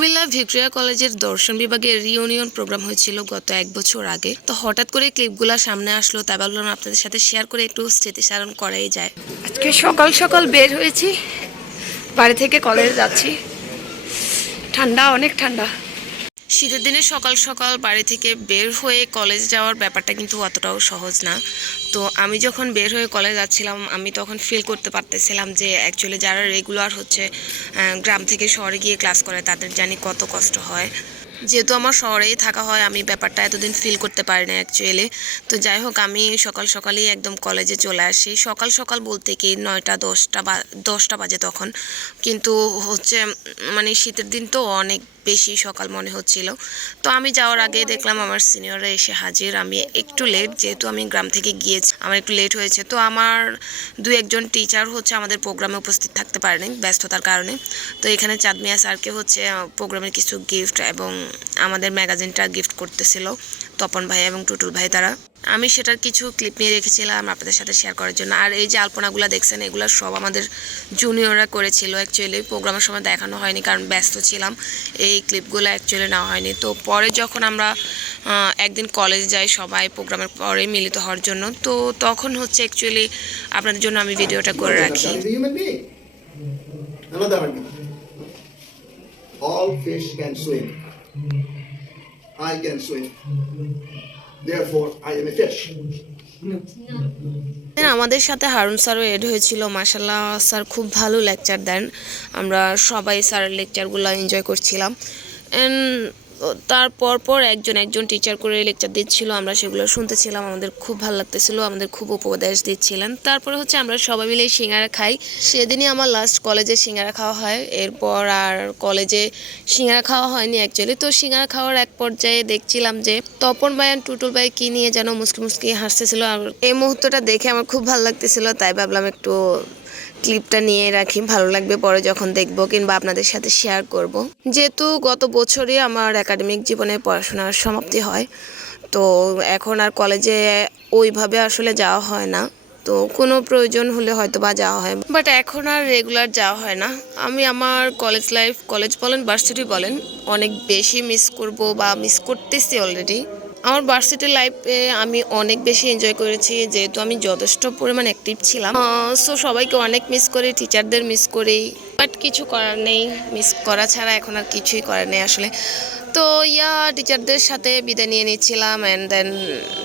Comilla Victoria কলেজের দর্শন বিভাগের রিউনিয়ন প্রোগ্রাম হয়েছিল গত 1 বছর আগে। তো হঠাৎ করে ক্লিপগুলো সামনে আসলো, তাই ভাবলাম আপনাদের সাথে শেয়ার করে একটু স্মৃতিচারণ করাই যায়। আজকে সকাল সকাল বের হয়েছি, বাড়ি থেকে কলেজে যাচ্ছি। ঠান্ডা, অনেক ঠান্ডা। শীতের দিনে সকাল সকাল বাড়ি থেকে বের হয়ে কলেজ যাওয়ার ব্যাপারটা কিন্তু অতটাও সহজ না। তো আমি যখন বের হয়ে কলেজ যাচ্ছিলাম, আমি তখন ফিল করতে পারতেছিলাম যে অ্যাকচুয়ালি যারা রেগুলার গ্রাম থেকে শহরে গিয়ে ক্লাস করে তাদের জানি কত কষ্ট হয়। যেহেতু আমার শহরেই থাকা হয়, আমি ব্যাপারটা এতদিন ফিল করতে পারি না অ্যাকচুয়ালি। তো যাই হোক, আমি সকাল সকালই একদম কলেজে চলে আসি। সকাল সকাল বলতে কি 9টা 10টা বাজে তখন। কিন্তু মানে শীতের দিন তো অনেক বেশি সকাল মনে হচ্ছিল। তো আমি যাওয়ার আগে দেখলাম আমার সিনিয়ররা এসে হাজির। আমি একটু লেট, যেহেতু আমি গ্রাম থেকে গিয়েছি, আমার একটু লেট হয়েছে। তো আমার 2-1জন টিচার আমাদের প্রোগ্রামে উপস্থিত থাকতে পারেনি ব্যস্ততার কারণে। তো এখানে চাঁদ মিয়া স্যারকে প্রোগ্রামের কিছু গিফট এবং আমাদের ম্যাগাজিনটা গিফট করতেছিল তপন ভাই এবং টুটুল ভাই। তারা আমি সেটার কিছু ক্লিপ নিয়ে রেখেছিলাম আপনাদের সাথে শেয়ার করার জন্য। আর এই যে আলপনাগুলো দেখছেন, এগুলো সব আমাদের জুনিয়ররা করেছিল। অ্যাকচুয়ালি প্রোগ্রামের সময় দেখানো হয়নি, কারণ ব্যস্ত ছিলাম। এই ক্লিপগুলো অ্যাকচুয়ালি নেওয়া হয়নি। তো পরে যখন আমরা একদিন কলেজ যাই সবাই প্রোগ্রামের পরে মিলিত হওয়ার জন্য, তো তখন অ্যাকচুয়ালি আপনাদের জন্য আমি ভিডিওটা করে রাখি। All fish can swim. I can swim. Therefore, I am a fish. আমাদের সাথে হারুন স্যারও এড হয়েছিল। মাশাআল্লাহ, স্যার খুব ভালো লেকচার দেন। আমরা সবাই স্যারের লেকচারগুলো এনজয় করছিলাম। তারপর একজন টিচার করে লেকচার দিচ্ছিল, আমরা সেগুলো শুনতেছিলাম। আমাদের খুব ভালো লাগতেছিল, আমাদের খুব উপদেশ দিচ্ছিলেন। তারপরে আমরা সবাই মিলে সিঙ্গারা খাই। সেদিনই আমার লাস্ট কলেজে সিঙ্গারা খাওয়া হয়। এরপর আর কলেজে সিঙ্গারা খাওয়া হয়নি অ্যাকচুয়ালি। তো সিঙ্গারা খাওয়ার এক পর্যায়ে দেখছিলাম যে তপন ভাই আর টুটুল ভাই কি নিয়ে যেন মুসকি মুসকি হাসতেছিল। আর এই মুহূর্তটা দেখে আমার খুব ভালো লাগতেছিল, তাই ভাবলাম একটু ক্লিপটা নিয়ে রাখি, ভালো লাগবে পরে যখন দেখবো কিংবা আপনাদের সাথে শেয়ার করব। যেহেতু গত বছরই আমার একাডেমিক জীবনে পড়াশোনার সমাপ্তি হয়, তো এখন আর কলেজে ওইভাবে আসলে যাওয়া হয় না। তো কোনো প্রয়োজন হলে হয়তো বা যাওয়া হয়, বাট এখন আর রেগুলার যাওয়া হয় না। আমি আমার কলেজ লাইফ, কলেজ বলেন ভার্সিটি বলেন, অনেক বেশি মিস করব বা মিস করতেছি অলরেডি। আমার ভার্সিটি লাইফে আমি অনেক বেশি এনজয় করেছি, যেহেতু আমি যথেষ্ট পরিমাণ অ্যাক্টিভ ছিলাম। সো সবাইকে অনেক মিস করি, টিচারদের মিস করি, বাট কিছু করার নেই। মিস করা ছাড়া এখন আর কিছুই করার নেই আসলে। তো টিচারদের সাথে বিদায় নিয়ে নিচ্ছিলাম, অ্যান্ড দেন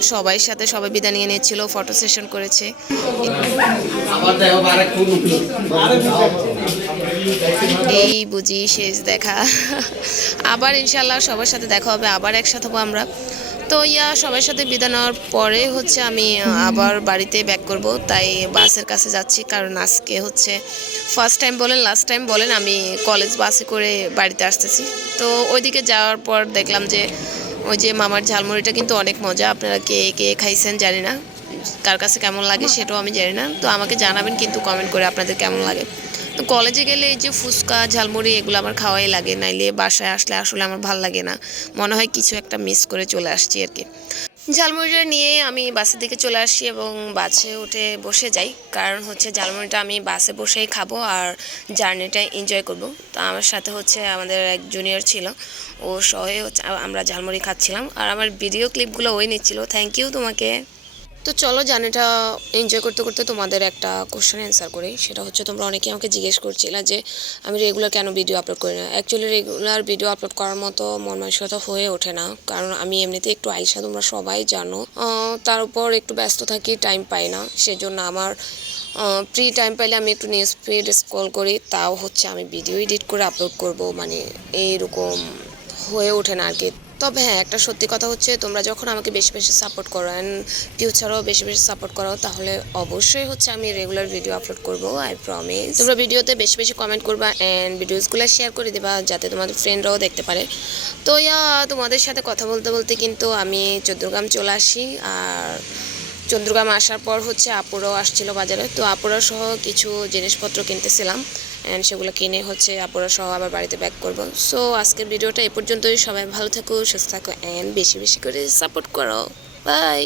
সবাই বিদায় নিয়ে নিচ্ছিল, ফটো সেশন করেছে। এই বুঝি শেষ দেখা। আবার ইনশাল্লাহ সবার সাথে দেখা হবে, আবার একসাথে হবো আমরা। তো সবার সাথে বিদায় নেওয়ার পরে আমি আবার বাড়িতে ব্যাক করব, তাই বাসের কাছে যাচ্ছি। কারণ আজকে ফার্স্ট টাইম বলেন লাস্ট টাইম বলেন, আমি কলেজ বাসে করে বাড়িতে আসতেছি। তো ওইদিকে যাওয়ার পর দেখলাম যে ওই যে মামার ঝালমুড়িটা কিন্তু অনেক মজা। আপনারা কে কে খাইছেন জানি না, কার কাছে কেমন লাগে সেটাও আমি জানি না। তো আমাকে জানাবেন কিন্তু কমেন্ট করে আপনাদের কেমন লাগে। তো কলেজে গেলে এই যে ফুচকা ঝালমুড়ি এগুলো আমার খাওয়াই লাগে, নাইলে বাসায় আসলে আসলে আমার ভালো লাগে না, মনে হয় কিছু একটা মিস করে চলে আসছি আর কি। ঝালমুড়িটা নিয়ে আমি বাসের দিকে চলে আসি এবং বাসে উঠে বসে যাই, কারণ ঝালমুড়িটা আমি বাসে বসেই খাবো আর জার্নিটা এনজয় করব। তো আমার সাথে আমাদের এক জুনিয়র ছিল, ও সহে আমরা ঝালমুড়ি খাচ্ছিলাম, আর আমার ভিডিও ক্লিপগুলো ওই নিচ্ছিল। থ্যাংক ইউ তোমাকে। তো চলো জার্নিটা এনজয় করতে করতে তোমাদের একটা কোশ্চেন অ্যান্সার করি। সেটা তোমরা অনেকেই আমাকে জিজ্ঞেস করছিলে যে আমি রেগুলার কেন ভিডিও আপলোড করি না। অ্যাকচুয়ালি রেগুলার ভিডিও আপলোড করার মতো মন মানসিকতা হয়ে ওঠে না, কারণ আমি এমনিতে একটু আইসা, তোমরা সবাই জানো। তার উপর একটু ব্যস্ত থাকি, টাইম পাই না। সেজন্য আমার ফ্রি টাইম পাইলে আমি একটু নিউজ ফিড স্ক্রল করি, তাও আমি ভিডিও এডিট করে আপলোড করব, মানে এইরকম হয়ে ওঠে না আর কি। তবে হ্যাঁ, একটা সত্যি কথা তোমরা যখন আমাকে বেশি বেশি সাপোর্ট করো অ্যান্ড ফিউচারেও বেশি বেশি সাপোর্ট করো, তাহলে অবশ্যই আমি রেগুলার ভিডিও আপলোড করবো, আই প্রমিস। তোমরা ভিডিওতে বেশি বেশি কমেন্ট করবা অ্যান্ড ভিডিওসগুলো শেয়ার করে দেবা, যাতে তোমাদের ফ্রেন্ডরাও দেখতে পারে। তো তোমাদের সাথে কথা বলতে বলতে কিন্তু আমি চৌদ্দগ্রাম চলে আসি। আর চৌদ্দগ্রাম আসার পর আপুরাও আসছিল বাজারে। তো আপুরা সহ কিছু জিনিসপত্র কিনতেছিলাম, অ্যান্ড সেগুলো কিনে আপুরা সহ আবার বাড়িতে ব্যাক করবো। সো আজকের ভিডিওটা এ পর্যন্তই। সবাই ভালো থাকো, সুস্থ থাকো, অ্যান্ড বেশি বেশি করে সাপোর্ট করো। বাই।